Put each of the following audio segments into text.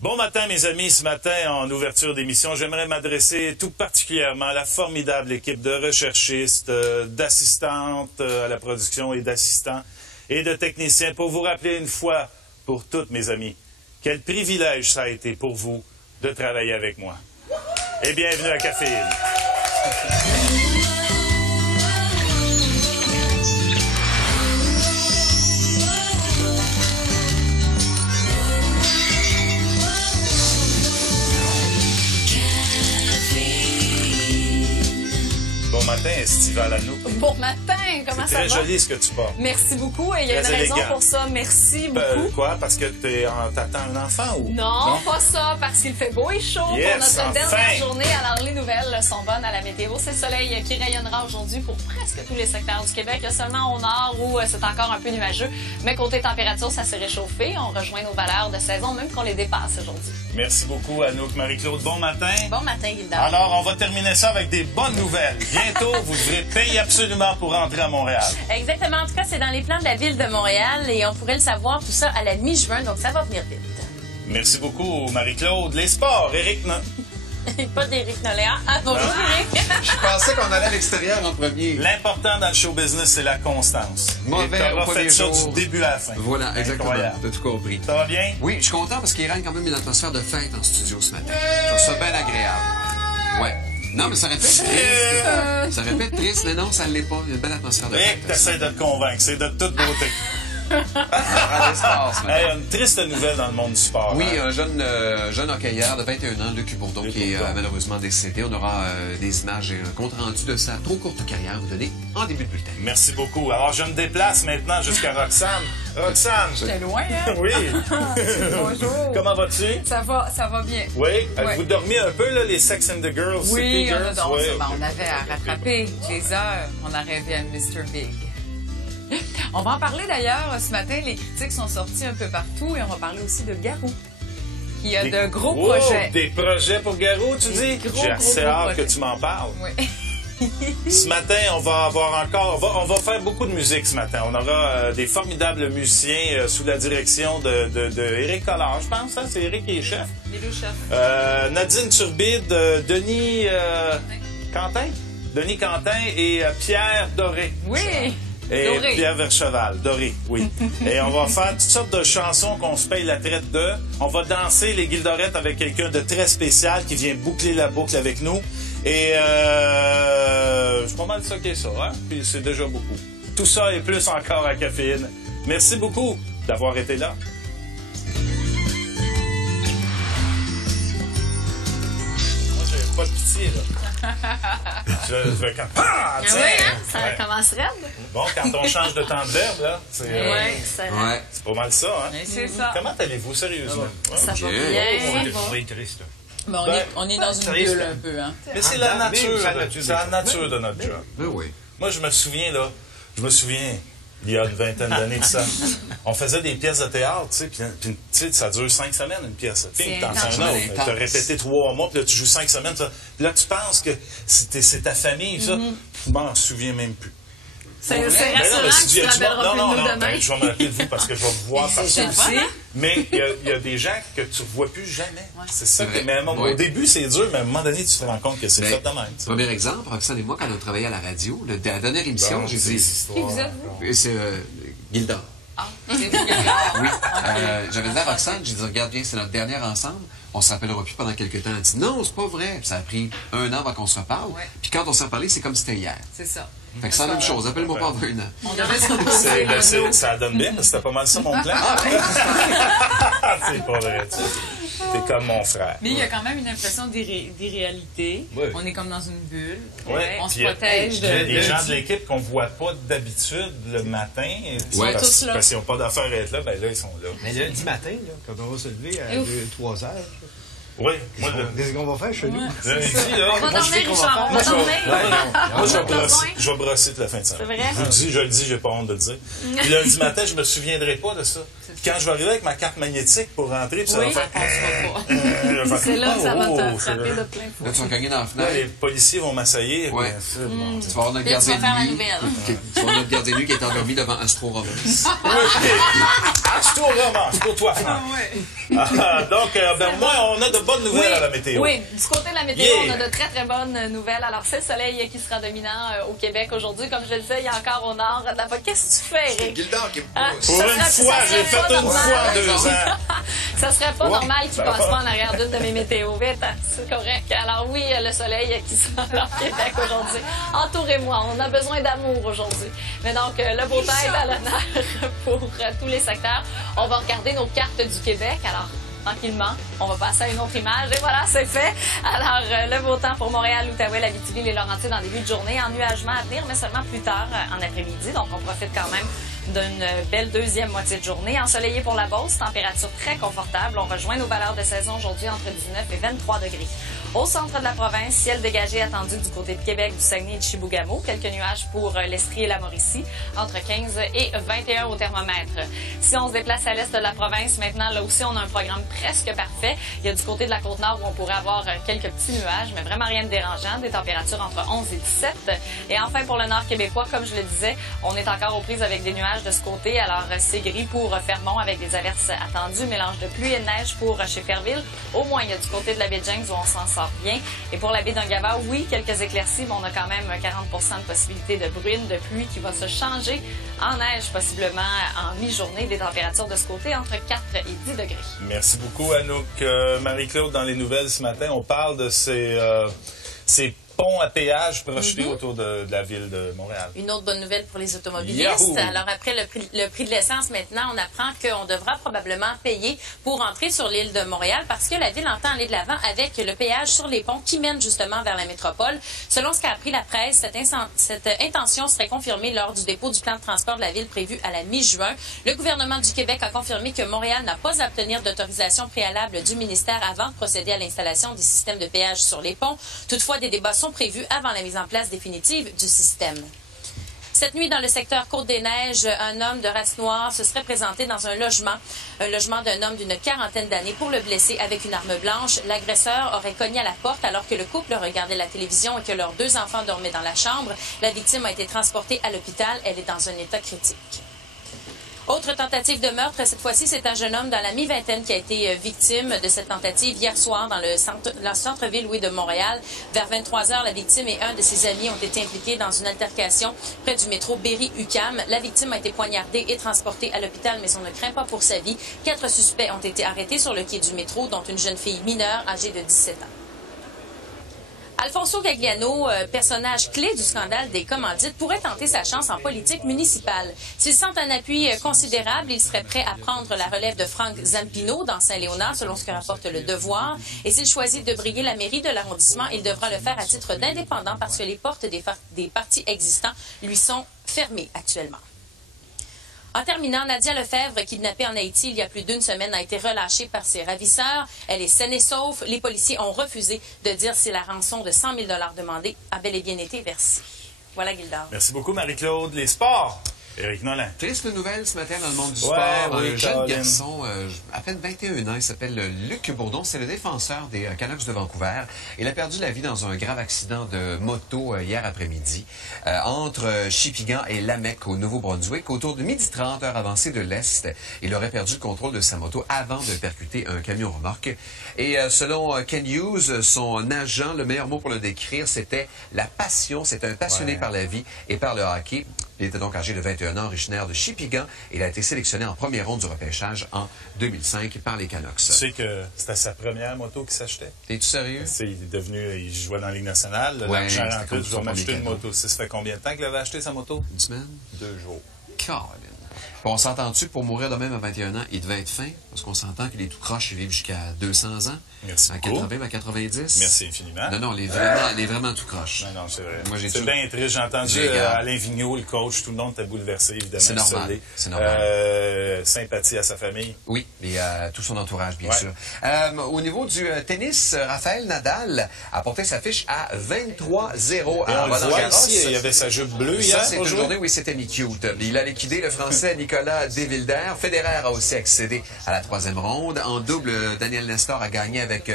Bon matin, mes amis. Ce matin, en ouverture d'émission, j'aimerais m'adresser tout particulièrement à la formidable équipe de recherchistes, d'assistantes à la production et d'assistants et de techniciens pour vous rappeler une fois pour toutes, mes amis, quel privilège ça a été pour vous de travailler avec moi. Et bienvenue à Caféine. Bon matin, Estival Anouk. Bon matin, comment ça va? C'est très joli ce que tu portes. Merci beaucoup. Et il y a une raison pour ça. Merci beaucoup. Quoi? Parce que t'attends un enfant ou? Non, pas ça. Parce qu'il fait beau et chaud Yes, pour notre enfin. dernière journée. Alors, les nouvelles sont bonnes à la météo. C'est le soleil qui rayonnera aujourd'hui pour presque tous les secteurs du Québec. Il y a seulement au nord où c'est encore un peu nuageux. Mais côté température, ça s'est réchauffé. On rejoint nos valeurs de saison, même qu'on les dépasse aujourd'hui. Merci beaucoup, Anouk. Marie-Claude, bon matin. Bon matin, Gilda. Alors, on va terminer ça avec des bonnes nouvelles. Bientôt, vous devrez payer absolument pour rentrer à Montréal. Exactement. En tout cas, c'est dans les plans de la Ville de Montréal et on pourrait le savoir tout ça à la mi-juin, donc ça va venir vite. Merci beaucoup, Marie-Claude. Les sports, Éric. Pas d'Éric Noléa. Ah, bonjour, Éric. Je pensais qu'on allait à l'extérieur en premier. L'important dans le show business, c'est la constance. Mauvais Et t'auras au fait premier ça jour. du début à la fin. Voilà, exactement. Incroyable. T'as tout compris. Ça va bien? Oui, je suis content parce qu'il règne quand même une atmosphère de fête en studio ce matin. Je trouve ça bien agréable. Ouais. Non, mais ça aurait pu être triste. Ça aurait pu être triste, mais non, ça ne l'est pas. Il y a une belle atmosphère de fête. Rick, t'essaies de te convaincre. C'est de toute beauté. Hey, Une triste nouvelle dans le monde du sport. oui, hein? un jeune hockeyeur de 21 ans, Luc Bourdon, qui est malheureusement décédé. On aura des images et un compte rendu de sa trop courte carrière à vous donner en début de bulletin. Merci beaucoup. Alors, je me déplace maintenant jusqu'à Roxane. Roxane! T'es loin, hein? Oui! Bonjour. Comment vas-tu? Ça va bien. Oui? Avez-vous dormi un peu, là, les Sex and the Girls? City Oui, Girls? on a dormi. Oui, Ben, ok. on avait à rattraper les heures. On a rêvé à Mr. Big. On va en parler d'ailleurs. Ce matin, les critiques sont sorties un peu partout et on va parler aussi de Garou, qui a de gros Oh, projets. Des projets pour Garou, tu dis? gros, J'ai assez gros hâte projets. que tu m'en parles. Oui. Ce matin, on va avoir encore... On va faire beaucoup de musique ce matin. On aura des formidables musiciens sous la direction de Éric Collard, je pense. Hein? C'est Éric qui est chef. Les deux chefs. Nadine Turbide, Denis Quentin. Denis Quentin et Pierre Doré. Oui. Et Doré. Pierre Vercheval, Doré, oui. Et on va faire toutes sortes de chansons qu'on se paye la traite de. On va danser les guildorettes avec quelqu'un de très spécial qui vient boucler la boucle avec nous. Et c'est pas mal ça qu'est ça, hein? Puis c'est déjà beaucoup. Tout ça et plus encore à Caféine. Merci beaucoup d'avoir été là. Moi, j'ai pas de pitié, là. Je vais quand... Ah, tiens! Oui, hein? Ça Ouais. commence raide. Bon, quand on change de temps de verbe, là, c'est Ça, Ouais. c'est pas mal ça, hein? Mais c'est ça. Comment allez-vous, sérieusement? Ouais. ça va Yeah. bien. Oui, triste. Bon, on est dans une triste. bulle un peu, hein. Mais c'est la nature, mais- c'est la nature de notre job. Ben oui. Moi, je me souviens, il y a une vingtaine d'années de ça, on faisait des pièces de théâtre, tu sais, puis tu sais, ça dure 5 semaines, une pièce. Puis t'en intense. fais un autre. Intense. T'as répété 3 mois, puis là, tu joues 5 semaines. Puis là, tu penses que c'est ta famille, ça. Je m'en souviens même plus. C'est Ben non, rassurant mais que si tu tu te viens de voir- rappelleras plus de nous ben, demain. je vais me rappeler de vous parce que je vais vous voir Mais partout c'est aussi. génial, Mais il y a des gens que tu ne vois plus jamais. C'est ça. C'est vrai. Mais Ouais. au début, c'est dur, mais à un moment donné, tu te rends compte que c'est Ben, fait de même. tu sais. Premier exemple, Roxane et moi, quand on travaillait à la radio, la dernière émission, Bon, j'ai c'est dit... des histoires. Qui vous êtes, vous? C'est Gilda. Ah, c'est vous, Gilda. Oui. J'avais dit à Roxane, j'ai dit, regarde bien, c'est notre dernière ensemble. On se rappellera plus pendant quelques temps. Elle dit, non, c'est pas vrai. Puis ça a pris 1 an avant qu'on se reparle. Ouais. Puis quand on s'est reparlé, c'est comme si c'était hier. C'est ça. Fait que c'est la même chose. Appelle-moi pas dans 1 an. On devait se reposer. Ça donne bien, mais c'était pas mal ça mon plan. C'est pas vrai. T'es comme mon frère. Mais il y a quand même une impression d'irréalité. Oui. On est comme dans une bulle. Ouais. On se Puis, protège il y a des gens de... de l'équipe qu'on voit pas d'habitude le matin. Ouais. Parce Tous là. qu'ils n'ont pas d'affaires à être là, ben là, ils sont là. Mais lundi matin, là, quand on va se lever à Ouf. 2-3 heures, Oui, moi, qu'est-ce qu'on va faire chez nous? lundi, là, On va moi, je dormir, sais qu'on va Richard. faire- On Moi, va je vais- dormir. Moi, je vais besoin. brosser, je vais brosser toute la fin de semaine. C'est vrai? Je le dis, j'ai pas honte de le dire. Puis lundi matin, je me souviendrai pas de ça. quand je vais arriver avec ma carte magnétique pour rentrer, puis ça Oui. va faire... C'est là que ça va Oh, te c'est frapper là. de plein fouet. Là, tu vas cogner dans la Là, fenêtre. les policiers vont m'assaillir. Ouais. bien sûr. Bon. Tu vas avoir notre Là, tu gardien vas faire la de nuit. nouvelle. Tu vas avoir notre gardien de nuit qui est endormi devant Astro Romance. Astro-toi, Franck. Donc, au moins, on a de bonnes nouvelles à la météo. Oui, du côté de la météo, Yeah. on a de très, très bonnes nouvelles. Alors, c'est le soleil qui sera dominant au Québec aujourd'hui. Comme je le disais, il y a encore au nord. Qu'est-ce que tu fais, Eric? Gildor qui me Ah, pousse. Pour ça une serait- fois, ça j'ai serait fait pas une normal. fois en 2 ans. Ça serait pas Ouais. normal qu'il Ça passe va. pas en arrière d'une de mes météos. Vite, hein, c'est correct. Alors oui, le soleil qui sera au Québec aujourd'hui. Entourez-moi, on a besoin d'amour aujourd'hui. Mais donc, le beau temps est à l'honneur pour tous les secteurs. On va regarder nos cartes du Québec. Alors, tranquillement, on va passer à une autre image. Et voilà, c'est fait. Alors, le beau temps pour Montréal, l'Outaouais, l'Abitibi, les Laurentides en début de journée. Ennuagement à venir, mais seulement plus tard en après-midi. Donc, on profite quand même d'une belle deuxième moitié de journée. Ensoleillé pour la Beauce, température très confortable. On rejoint nos valeurs de saison aujourd'hui entre 19 et 23 degrés. Au centre de la province, ciel dégagé attendu du côté de Québec, du Saguenay et de Chibougamau. Quelques nuages pour l'Estrie et la Mauricie, entre 15 et 21 au thermomètre. Si on se déplace à l'est de la province, maintenant, là aussi, on a un programme presque parfait. Il y a du côté de la Côte-Nord où on pourrait avoir quelques petits nuages, mais vraiment rien de dérangeant. Des températures entre 11 et 17. Et enfin, pour le nord québécois, comme je le disais, on est encore aux prises avec des nuages de ce côté. Alors, c'est gris pour Fermont avec des averses attendues. Mélange de pluie et de neige pour Shefferville. Au moins, il y a du côté de la baie James où on s'en sort bien. Et pour la baie d'Ungava, oui, quelques éclaircies, mais on a quand même 40 de possibilité de bruine, de pluie qui va se changer en neige, possiblement en mi-journée. Des températures de ce côté entre 4 et 10 degrés. Merci beaucoup, Anouk. Marie-Claude, dans les nouvelles ce matin, on parle de ces ponts à péage projetés autour de la ville de Montréal. Une autre bonne nouvelle pour les automobilistes. Yahoo! Alors, après le prix de l'essence, maintenant, on apprend qu'on devra probablement payer pour entrer sur l'île de Montréal parce que la ville entend aller de l'avant avec le péage sur les ponts qui mènent justement vers la métropole. Selon ce qu'a appris la presse, cette intention serait confirmée lors du dépôt du plan de transport de la ville prévu à la mi-juin. Le gouvernement du Québec a confirmé que Montréal n'a pas à obtenir d'autorisation préalable du ministère avant de procéder à l'installation des systèmes de péage sur les ponts. Toutefois, des débats sont prévus avant la mise en place définitive du système. Cette nuit, dans le secteur Côte-des-Neiges, un homme de race noire se serait présenté dans un logement d'un homme d'une quarantaine d'années pour le blesser avec une arme blanche. L'agresseur aurait cogné à la porte alors que le couple regardait la télévision et que leurs 2 enfants dormaient dans la chambre. La victime a été transportée à l'hôpital. Elle est dans un état critique. Autre tentative de meurtre, cette fois-ci, c'est un jeune homme dans la mi-vingtaine qui a été victime de cette tentative hier soir dans le centre-ville de Montréal. Vers 23 heures, la victime et un de ses amis ont été impliqués dans une altercation près du métro Berry-UQAM. La victime a été poignardée et transportée à l'hôpital, mais on ne craint pas pour sa vie. 4 suspects ont été arrêtés sur le quai du métro, dont une jeune fille mineure âgée de 17 ans. Alfonso Gagliano, personnage clé du scandale des commandites, pourrait tenter sa chance en politique municipale. S'il sent un appui considérable, il serait prêt à prendre la relève de Frank Zampino dans Saint-Léonard, selon ce que rapporte Le Devoir. Et s'il choisit de briguer la mairie de l'arrondissement, il devra le faire à titre d'indépendant parce que les portes des partis existants lui sont fermées actuellement. En terminant, Nadia Lefebvre, kidnappée en Haïti il y a plus d'1 semaine, a été relâchée par ses ravisseurs. Elle est saine et sauve. Les policiers ont refusé de dire si la rançon de 100 000 $ demandée a bel et bien été versée. Voilà, Gildor. Merci beaucoup, Marie-Claude. Les sports, Éric Nolin. Triste nouvelle ce matin dans le monde du Ouais, sport. oui, Un jeune Colin. garçon, à peine 21 ans, il s'appelle Luc Bourdon. C'est le défenseur des Canucks de Vancouver. Il a perdu la vie dans un grave accident de moto hier après-midi entre Shippigan et Lamec au Nouveau-Brunswick. Autour de 12h30, heure avancée de l'Est, il aurait perdu le contrôle de sa moto avant de percuter un camion remorque. Et selon Ken Hughes, son agent, le meilleur mot pour le décrire, c'était la passion. C'est un passionné par la vie et par le hockey. Il était donc âgé de 21 ans, originaire de Shippigan. Il a été sélectionné en première ronde du repêchage en 2005 par les Canucks. Tu sais que c'était sa première moto qu'il s'achetait. Es-tu sérieux? Il est devenu, il jouait dans la Ligue nationale. Ouais, L'argent c'était rentré, comme je son vais m'acheter premier une cadeau. moto. Ça fait combien de temps qu'il avait acheté sa moto? 1 semaine? 2 jours. Colin. On s'entend-tu que pour mourir de même à 21 ans, il devait être fin? Parce qu'on s'entend que les tout croches vivent jusqu'à 200 ans. Merci à beaucoup. 80, à 90. Merci infiniment. Non, les vraiment tout croches. Non, c'est vrai. Moi, C'est bien triste. J'ai entendu Alain Vigneault, le coach, tout le monde était bouleversé, évidemment. C'est normal. C'est normal. Sympathie à sa famille. Oui, et à tout son entourage, bien Ouais. sûr. Au niveau du tennis, Rafael Nadal a porté sa fiche à 23-0 Et à on le voit Roland-Garros. ici, il y avait sa jupe bleue Ça, hier c'est pour une jouer. journée où il s'était mis cute. Il a liquidé le Français Nicolas Desvilder. Federer a aussi accédé à la 3e ronde. En double, Daniel Nestor a gagné avec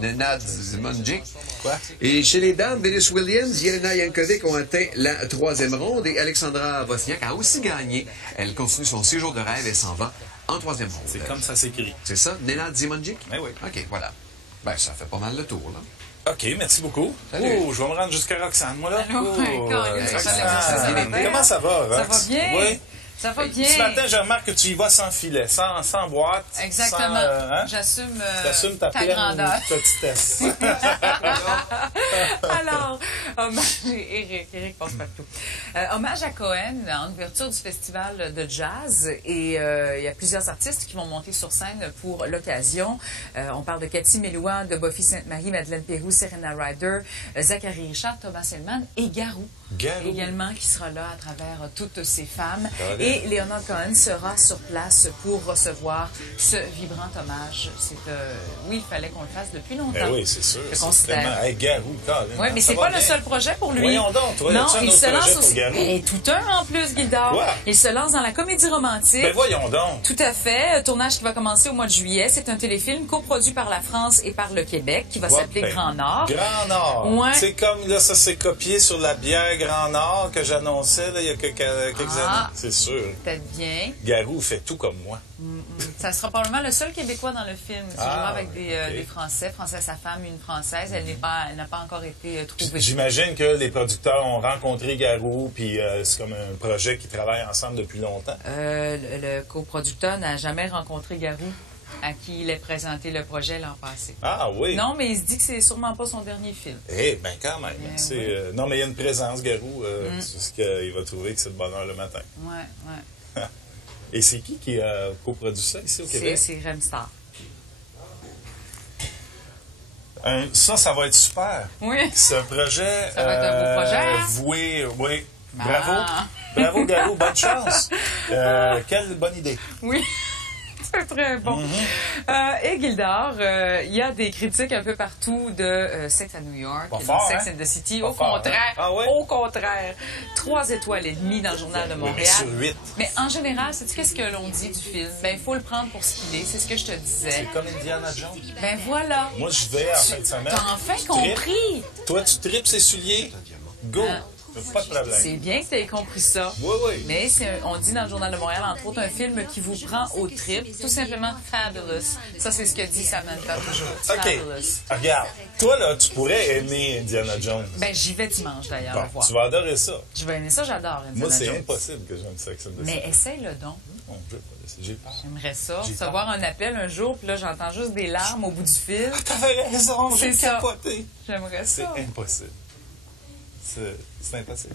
Nenad Zimonjic. Quoi? Et chez les dames, Venus Williams, Jelena Jankovic ont atteint la 3e ronde et Alexandra Wozniak a aussi gagné. Elle continue son séjour de rêve et s'en va en 3e ronde. C'est comme ça s'écrit. C'est ça, Nenad Zimonjic? Eh oui. OK, voilà. Ben, ça fait pas mal le tour, là. OK, merci beaucoup. Salut. Oh, je vais me rendre jusqu'à Roxane, moi, là. Allô, ouais, Caroline, ça Roxane. va bien, ça va. Comment ça va, Rox? Ça va bien? Oui. Ça va bien. Ce matin, je remarque que tu y vas sans filet, sans boîte. Exactement. Sans, hein? J'assume T'assumes ta pleine grandeur. petitesse. Alors, Eric passe partout. Hommage à Cohen en ouverture du festival de jazz et il y a plusieurs artistes qui vont monter sur scène pour l'occasion. On parle de Cathy Mélois, de Buffy Sainte-Marie, Madeleine Peyroux, Serena Ryder, Zachary Richard, Thomas Hellman et Garou. Garou. Également qui sera là à travers toutes ces femmes. Carrément. Et Leonard Cohen sera sur place pour recevoir ce vibrant hommage. Oui, il fallait qu'on le fasse depuis longtemps. Ben oui, c'est sûr. Je C'est considère. tellement... Hey, Garou, Colin, Oui, mais ça c'est va pas bien. le seul projet pour lui. Voyons donc, toi, non, as-tu un il autre se projet lance pour aussi. Garou? Et tout un en plus, Guildard. Quoi? Il se lance dans la comédie romantique. Ben voyons donc. Tout à fait. Un tournage qui va commencer au mois de juillet. C'est un téléfilm coproduit par la France et par le Québec qui va s'appeler Ben, Grand Nord. Grand Nord. Ouais. C'est comme, là, ça s'est copié sur la bière Grand Nord que j'annonçais, là, il y a quelques années. C'est sûr. Peut-être bien. Garou fait tout comme moi. Ça sera probablement le seul Québécois dans le film. Tu joueras avec ok. des Français. Français, sa femme, une Française. Elle n'a pas encore été trouvée. J'imagine que les producteurs ont rencontré Garou, puis c'est comme un projet qui travaille ensemble depuis longtemps. Le coproducteur n'a jamais rencontré Garou, à qui il a présenté le projet l'an passé. Ah oui? Non, mais il se dit que c'est sûrement pas son dernier film. Eh bien, quand même. Eh oui. Non, mais il y a une présence, Garou. C'est ce qu'il va trouver que c'est le bonheur le matin. Ouais. Et c'est qui a coproduit ça ici au Québec? C'est Remstar. Ça va être super. Oui. C'est un projet... Ça va être un beau projet, hein? Voué, oui. Ah. Bravo. Bravo, Garou. Bonne chance. Quelle bonne idée. Oui. C'est très bon. Et Gildor, il y a des critiques un peu partout de Sex à New York, Pas de fort, Sex hein? and the City. Pas Au fort, contraire, hein? Ah ouais? au contraire. 3 étoiles et demie dans le Journal de Oui, Montréal. mais sur 8. Mais en général, sais-tu qu'est-ce que l'on dit du film? Ben, il faut le prendre pour ce qu'il est. C'est ce que je te disais. C'est comme Indiana Jones. Ben voilà. Moi, je vais en fin de semaine. T'as enfin Tu compris. tripes. Toi, tu tripes ses souliers. Go. Ah. Pas de problème. C'est bien que tu aies compris ça. Oui, oui. Mais on dit dans le Journal de Montréal, entre autres, un film qui vous prend au trip, tout simplement fabulous. Ça, c'est ce que dit Samantha toujours. OK. Fabulous. Regarde. Toi, là, tu pourrais aimer Indiana Jones. Ben, j'y vais dimanche, d'ailleurs, le Bon, voir. tu vas adorer ça. Je vais aimer ça, j'adore Indiana Moi, c'est Jones. impossible que j'aime Sex and the Mais City. essaye-le donc. Bon, je vais pas laisser. J'ai peur. J'aimerais ça, J'ai recevoir un appel un jour, puis là, j'entends juste des larmes au bout du fil. T'avais raison, j'ai C'est ça. capoté. J'aimerais C'est ça. impossible. C'est impossible.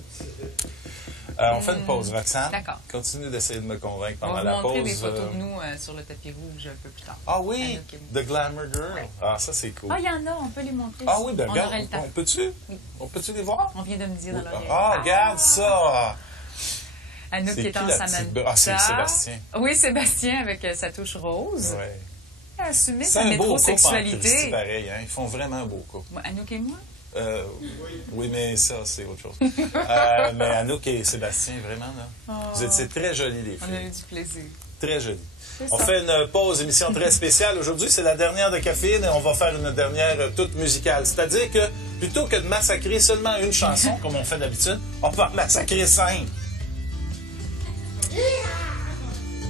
On fait une pause, Roxane. D'accord. Continue d'essayer de me convaincre On pendant va la vous montrer pause. des photos de nous sur le tapis rouge un peu plus tard. Ah oui, Anouk et moi. The Glamour Girl. Ah, ça, c'est cool. Ah, il y en a, on peut les montrer. Ah oui, ben on regarde, aurait le temps. on peut-tu? Oui. On peut-tu les voir? On vient de me dire dans l'oreille. Ah, regarde ça! Anouk C'est qui est qui en la petite Samantha. Ah, c'est Sébastien. Oui, Sébastien avec sa touche rose. Ouais. Assumer C'est sa un beau couple en métrosexualité. Christi, pareil. Hein? Ils font vraiment un beau couple. Moi, Anouk et moi? Oui, mais ça, c'est autre chose. Mais Anouk et Sébastien, vraiment, là. C'est très joli, les On a eu filles. du plaisir. Très joli. C'est On ça. fait une pause, émission très spéciale. Aujourd'hui, c'est la dernière de Caféine et on va faire une dernière toute musicale. C'est-à-dire que plutôt que de massacrer seulement une chanson, comme on fait d'habitude, on va en massacrer 5.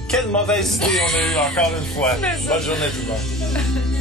Quelle mauvaise idée on a eue encore une fois. Bonne journée tout le monde.